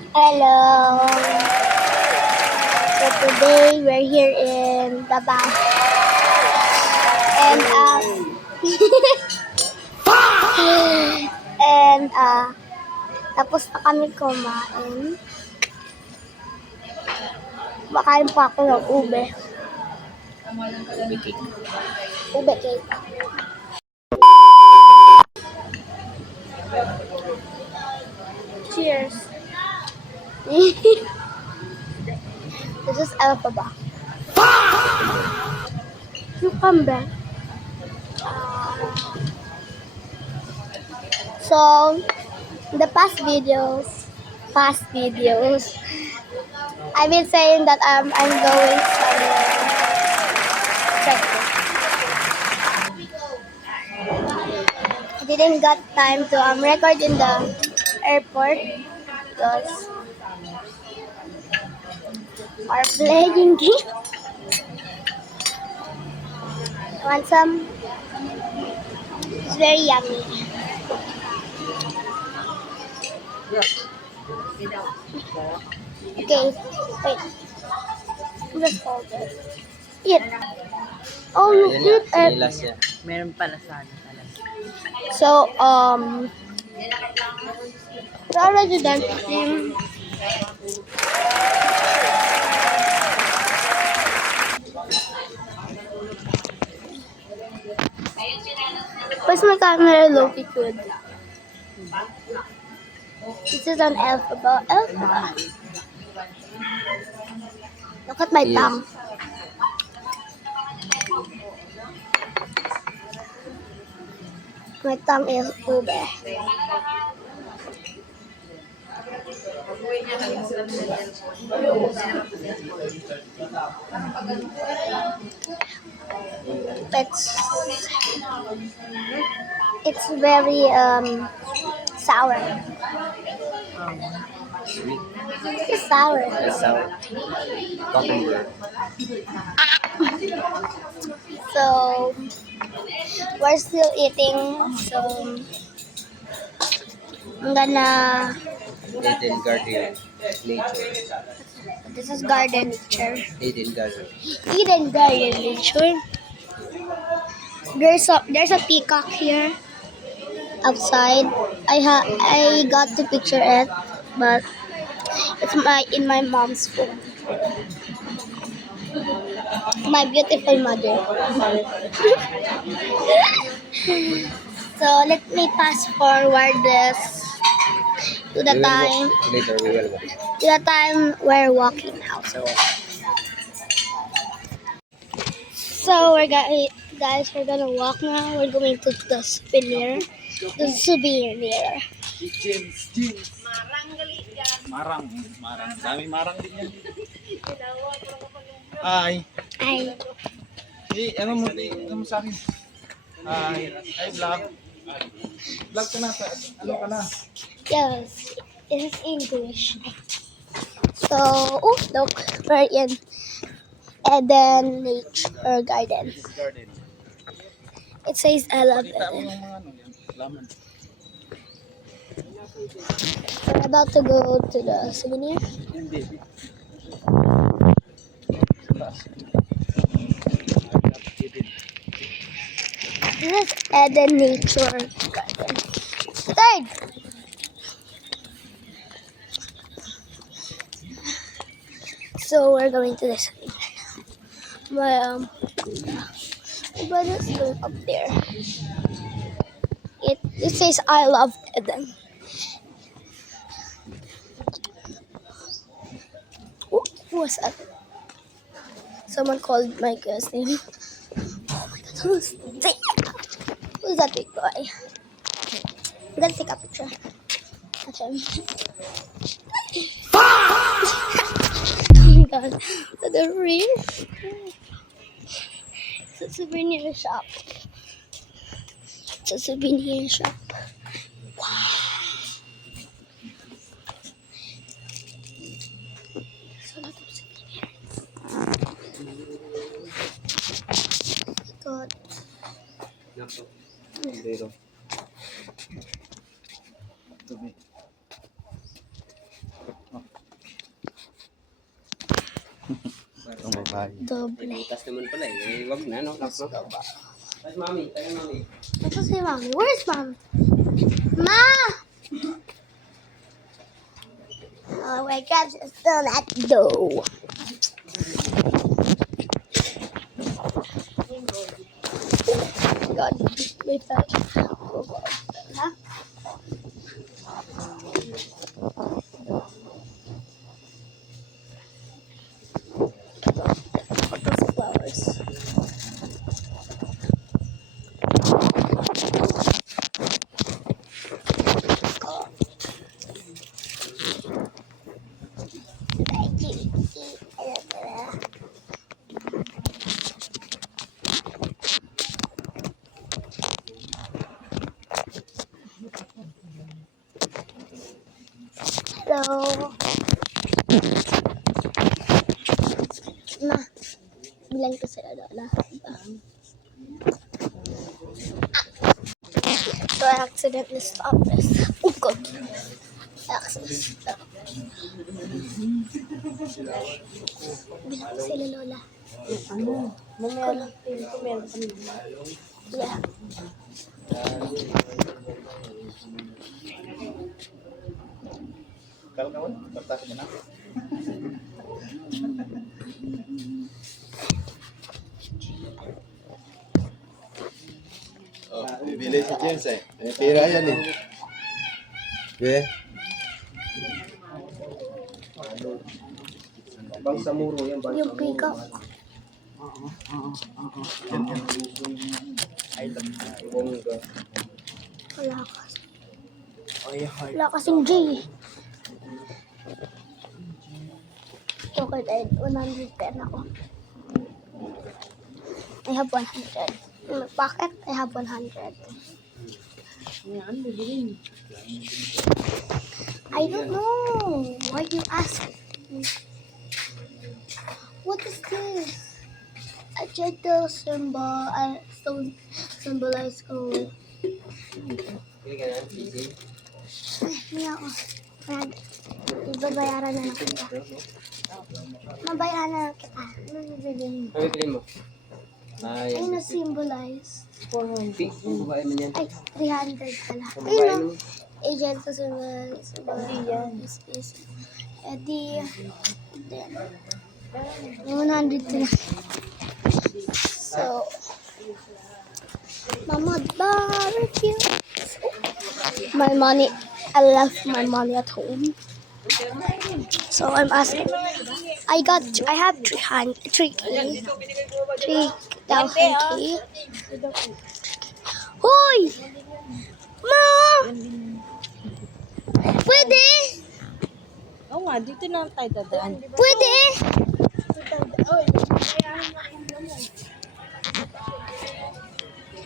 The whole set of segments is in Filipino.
Hello. So today we're here in Baba. And and tapos na kami kumain. Makain pa ako ng ube. Ube cake. Cheers. This is Alphaba. Cucumber. So, in the past videos, I've been saying that I'm going somewhere. Check this. I didn't got time to record in the airport because are playing game. Want some? It's very yummy. Okay, wait. Just hold it. Eat. Oh, you eat it. Meron pala sana. So, we're already done eating. Where's my camera low-key good? This is an Alphaba. Look at my tongue. My tongue is ube. It's very sour. Sweet. It's sour. It's sour. Cucumber. So we're still eating. So I'm gonna. Eden Garden Nature. This is garden nature. Eden Garden. Eden Garden nature. There's a peacock here outside. I got to picture it, but it's in my mom's phone. My beautiful mother. So let me fast forward this to the time. Later we will watch. To the time we're walking now. So we're guys, we're gonna walk now. We're going to the souvenir. The souvenir. James. Marang. Dami marang din yan. Hi. Ay, Ano mo sa akin? Hi, vlog. Vlog ka na. Ano ka na? yes, it is English. So, look, we're in Eden Nature Garden. Garden. It says I love Kita mo Eden. yung mga yan. Laman. We're about to go to the souvenir. Hindi. This is Eden Nature Garden. Third! So we're going to this. My brother's going up there. It says I love Eden. Who was that? Someone called my girl's name. Oh my god, who's that big boy? I'm gonna take a picture. Catch him. Oh my god, the ring. It's a souvenir shop. It's a souvenir shop. Wow. There's a lot of souvenirs. God. Dito. Bye. Doble. Bukas naman pala eh. Wag na, no? Let's go back. Mas mami, tayo mami. Ito si Mommy. Where's Mommy? Ma! Oh my God, she's still at the door. God, wait that. Huh? What those flowers? Hello. Ma, bilang ko sila doon. So I accidentally stopped this. Oh God. I accidentally stopped. Bilang ko sila Lola. Ano? Mamaya lang tayo meron kami. Yeah. Kalau kawan, kertas mana? Oh, bibili si James eh. May pera yan eh. Okay. Bang Samuro yan, bang Yung peacock. Wala kasi. Wala kasing J. Okay, dahil 110 ako. I have 100. In my pocket, I have 100. Yan, bibilin. I don't know. Why you ask me? What is this? A gentle symbol. Stone symbolize gold. Kaya ka na, busy. Hindi ako. Ibabayaran na lang kita. Mabayaran na lang kita. Ano bibigyan mo? Ano bilhin mo? Ay, Ayun na symbolize. pink. Ang babae mo yan. Ay, 300 pala. Ang Ayun babae na. mo. Agent to symbolize. Hindi yan. Di. 100 na. So, Mama barbecue. My money. I left my money at home. So I'm asking. I have 3,000 key. Hoy! Ma! Pwede? Oo nga, dito na tayo dadaan. Pwede?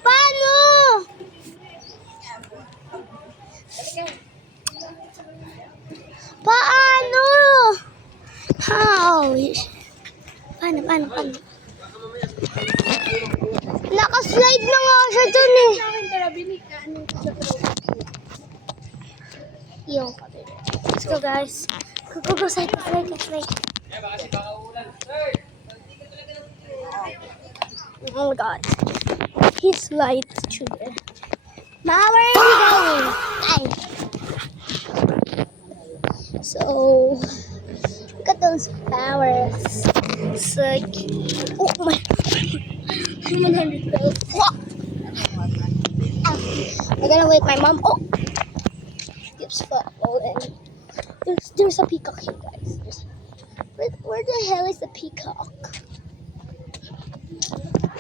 Paano? Paano? How? Paano? Nakaslide na nga siya dun eh. Yung let's go guys. Go slide. Oh my God. He's light through there. Ma, where are you going? Ay. So, look at those flowers. So cute. Oh my. 100 gold. I'm gonna wake my mom. Oh, gives football and there's a peacock here, guys. Where the hell is the peacock?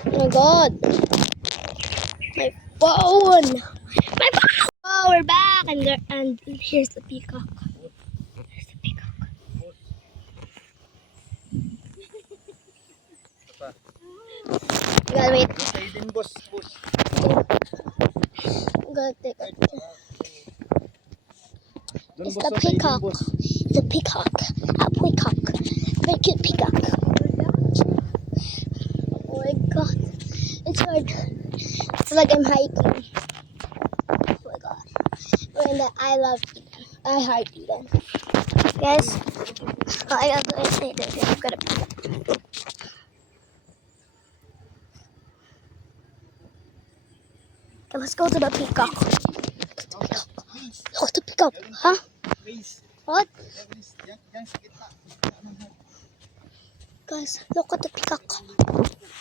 Oh my God. My phone. Oh, we're back and here's the peacock. There's the peacock. You gotta wait. Kaidin boss. Gotta take a picture. Doon It's boss the sa Kaidin peacock. boss. It's a peacock. A peacock. Very cute peacock. Oh my God. It's hard. It's like I'm hiking. Oh my God. And I love Eden. I hike Eden. Guys, I gotta go and say that I'm gonna Let's go to the peacock. Look at the peacock. Huh? What? Guys, look at the peacock.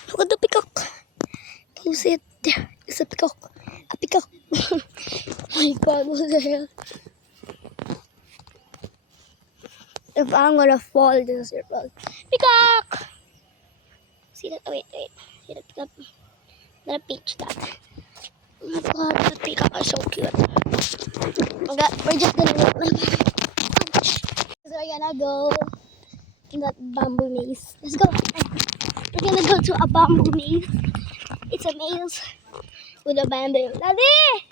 Look at the peacock. Can you see it? There. It's a peacock. A peacock. Oh my god, what the hell? If I'm gonna fall, this is your fault. Peacock! See that? Wait. See that peacock? I'm gonna pinch that. Oh my god, that peacock is so cute. We're just gonna go. So we're gonna go in that bamboo maze. Let's go. We're gonna go to a bamboo maze. It's a maze with a bamboo. Daddy!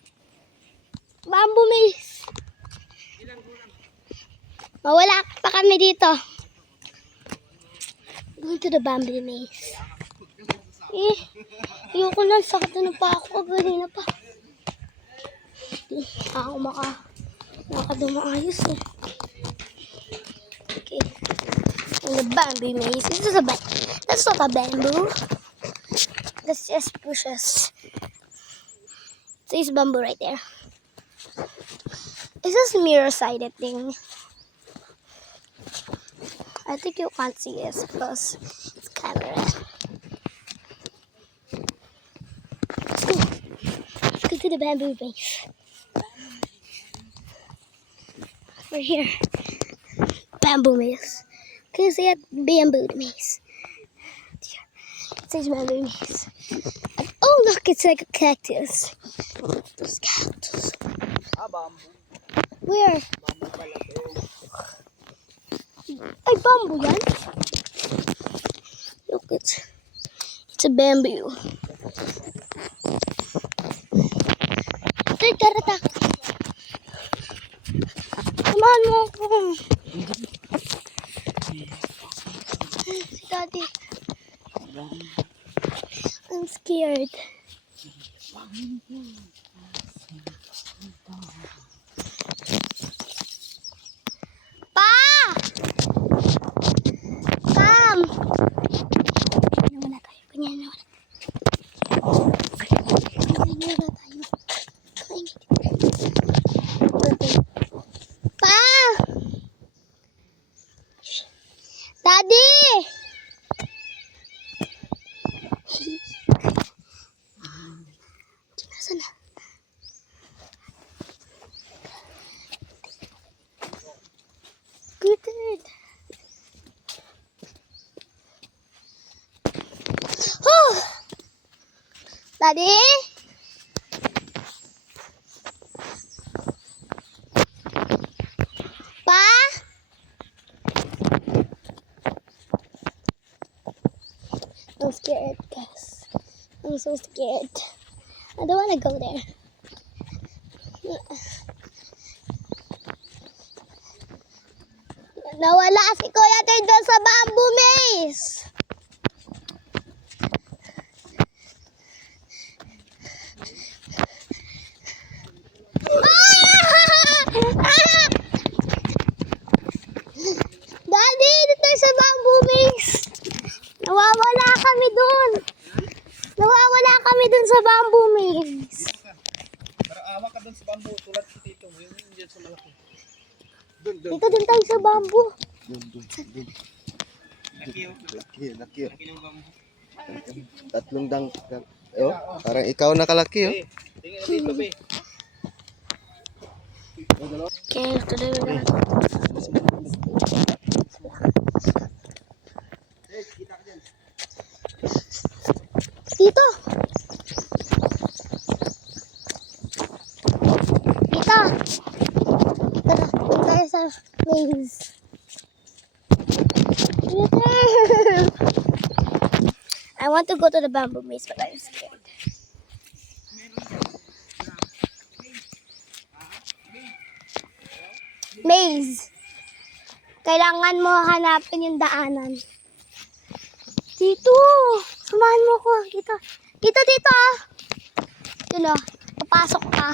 Bamboo maze. Mawala pa kami dito. Going to the bamboo maze. Ayoko na. Sakit na pa ako. Kanina pa. Hindi ako makakadumaayos eh. Okay. In the bamboo maze. That's not a bamboo. That's just bushes. There's bamboo right there. It's just mirror-sided thing. I think you can't see this because it's camera. Let's go to the bamboo maze. We're here. Bamboo maze. Can you see it? Bamboo maze. It says bamboo maze. And, oh look, it's like a cactus. Those cactus. Where? Ay, bamboo yan. Look, it's a bamboo. Third attack. Come on, mo ako. Si Daddy. I'm scared. Pa! Come! Nawala tayo. Ganyan, nawala. Nawala tayo. Pa! Daddy! Nasaan na? Good. Oh! Daddy? Pa? I'm scared, guys. I'm so scared. I don't want to go there. Nawala si Kuya Tay doon sa bamboo maze. Daddy, dito tayo sa bamboo maze. Nawawala kami doon. Nawawala kami doon sa bamboo maze. Pero awa ka doon sa bamboo, tulad si Tito. Yun dyan sa malaki. Dito din tayo sa bamboo. Laki. Tatlong oh, parang ikaw nakalaki oh. Tingnan dito, be. Okay, today we're gonna go. Dito. Dito. Tara, dito tayo sa maze. Dito. I want to go to the bamboo maze, but I'm scared. Maze. Kailangan mo hanapin yung daanan. Dito. Samahan mo ko. Dito. Dito. Yun o. Papasok ka.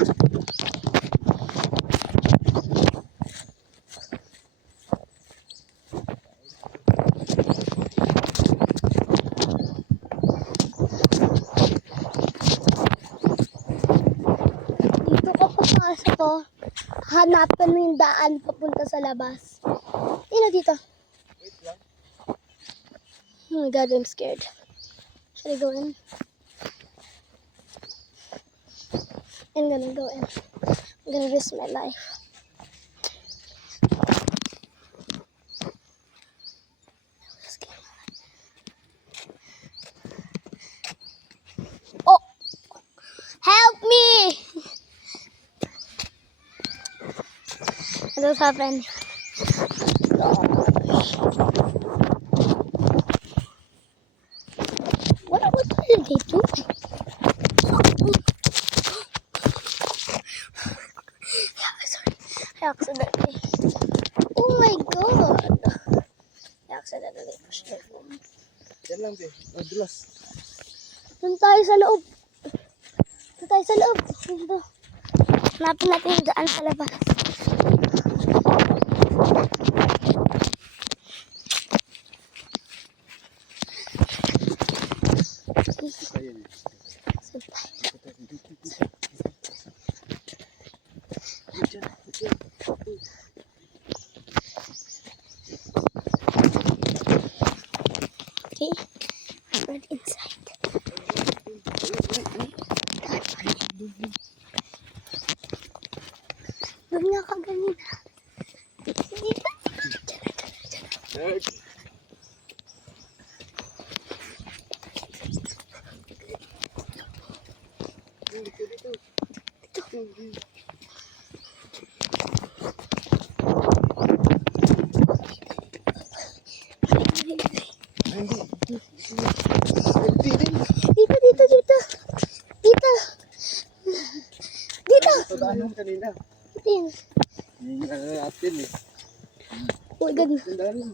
hanapan mo yung daan papunta sa labas. Dito. Oh my God, I'm scared. Should I go in? I'm gonna go in. I'm gonna risk my life. Oh! Help me! What just happened? What was they doing? Sorry. I accidentally. Oh my God! I accidentally pushed my phone. Yan lang, be. Madulas. Doon tayo sa loob. Doon tayo sa loob. Dito. Hanapin natin yung daan sa labas. Ayun. Saan tayo? Okay. We're inside. Doon nga ka ganina. Dito. Nerd. Dito. Dito. Dito. Ito daanan kanina. Dito yun. Hindi na natin eh. Oh my God. Tandaan lang.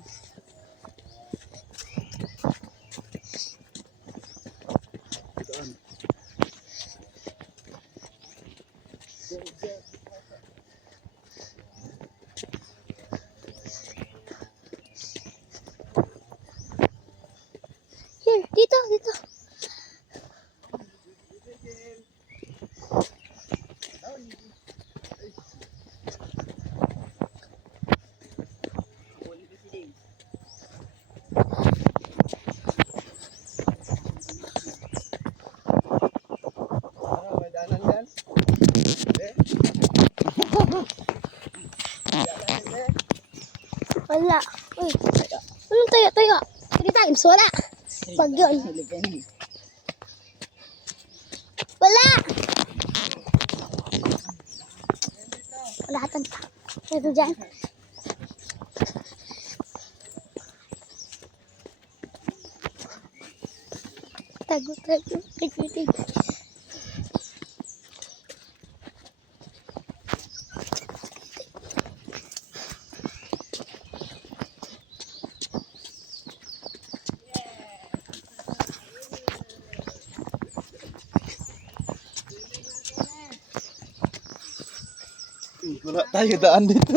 Here. Dito. May daanan yan. Wala. Uy. Anong tayo? 3 times. Wala. Pag yun. Wala. Wala katan pa. Ito dyan. Tago. Wait. Wala tayo daan dito.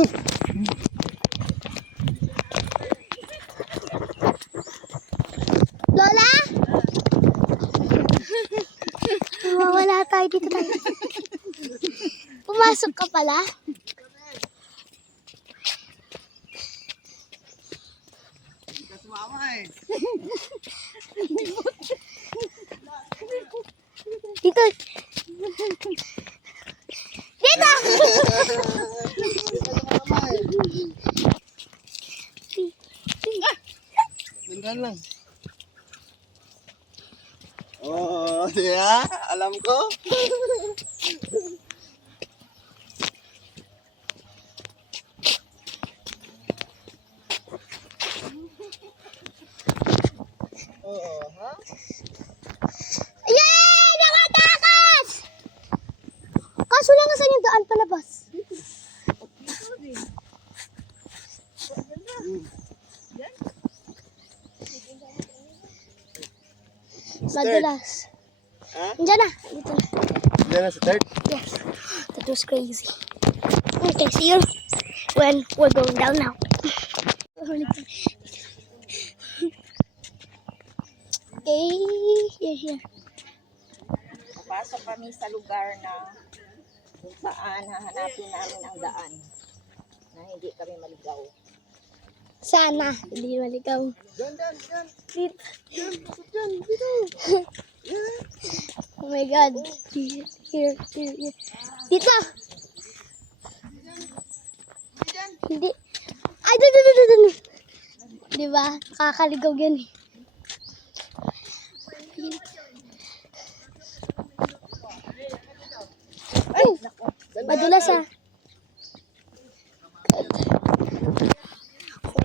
Lola? Wala tayo dito tayo. Pumasok ka pala? Dito. Dito! Tandaan lang. Oh, diya? Alam ko. Oo, ha? Yay! Nakatakas! Kaso lang saan yung daan palabas? Madulas. Ha? Diyan na. Dito na. Diyan na sa third. Yes. That was crazy. Okay, see you when we're going down now. Okay, you're here. Papasok kami sa lugar na Kung saan hahanapin namin ang daan na hindi kami maligaw. Sana, hindi maligaw. Dito. Oh my God. Here. Dito. Hindi. Ay, doon. Diba? Nakakaligaw yan eh. Ay, madulas ah.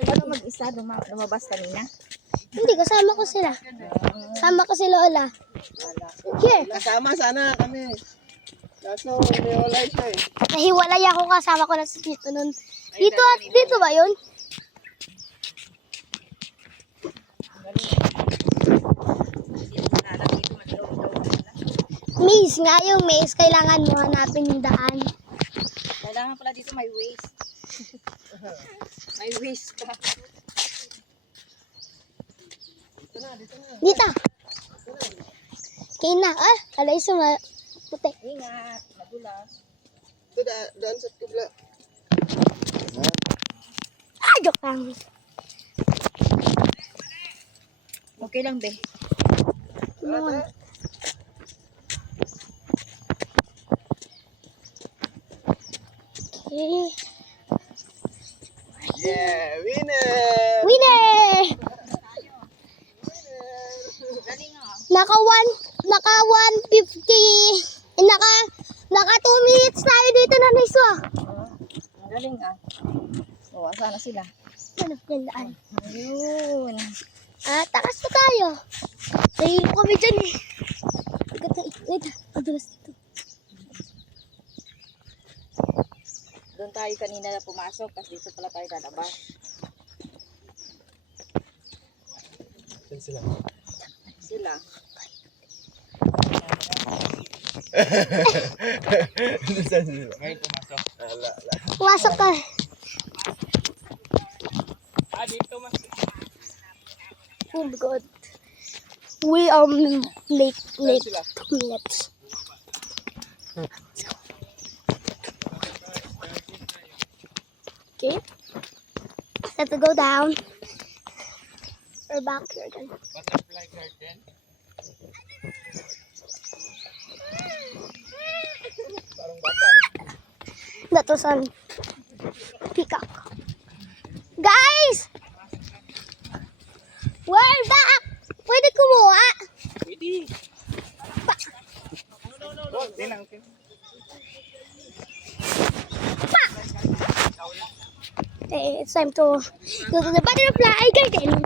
Paano mag-isa lumabas kanina? Hindi, kasama ko sila. Kasama ko si Lola. Here. Kasama sana kami. Kaso niwalay siya eh. Nahiwalay ako, kasama ko na si Tito nun. Dito ba yun? Maze nga, yung maze, kailangan mo hanapin yung daan. Kailangan pala dito may waste. May waste pa. Dito. Kina, kalay suma. Puti. Ingat, madulas. Ito daan sa kibla. Joke lang. Okay lang, be. Ano? Okay. Yeah, winner! Winner! Galing ah. Naka 150. Naka 2 minutes tayo dito na Niswa. Ang galing ah. O, asan na sila? Ano yung daan? Ayun. Takas na tayo. Nahilo kami dyan eh. Wait, madulas dito. Doon tayo kanina na pumasok, tapos dito pala tayo lalabas. Sila. Ngayon pumasok. Pumasok ka. Dito mas. Oh my God. We are late 2 minutes. Okay. Set to go down. We're back here then. Butterfly garden. That was on Peacock. Guys! We're back! Pwede kumuha? Pwede. Oh, di lang. Okay, it's time to go to the butterfly garden.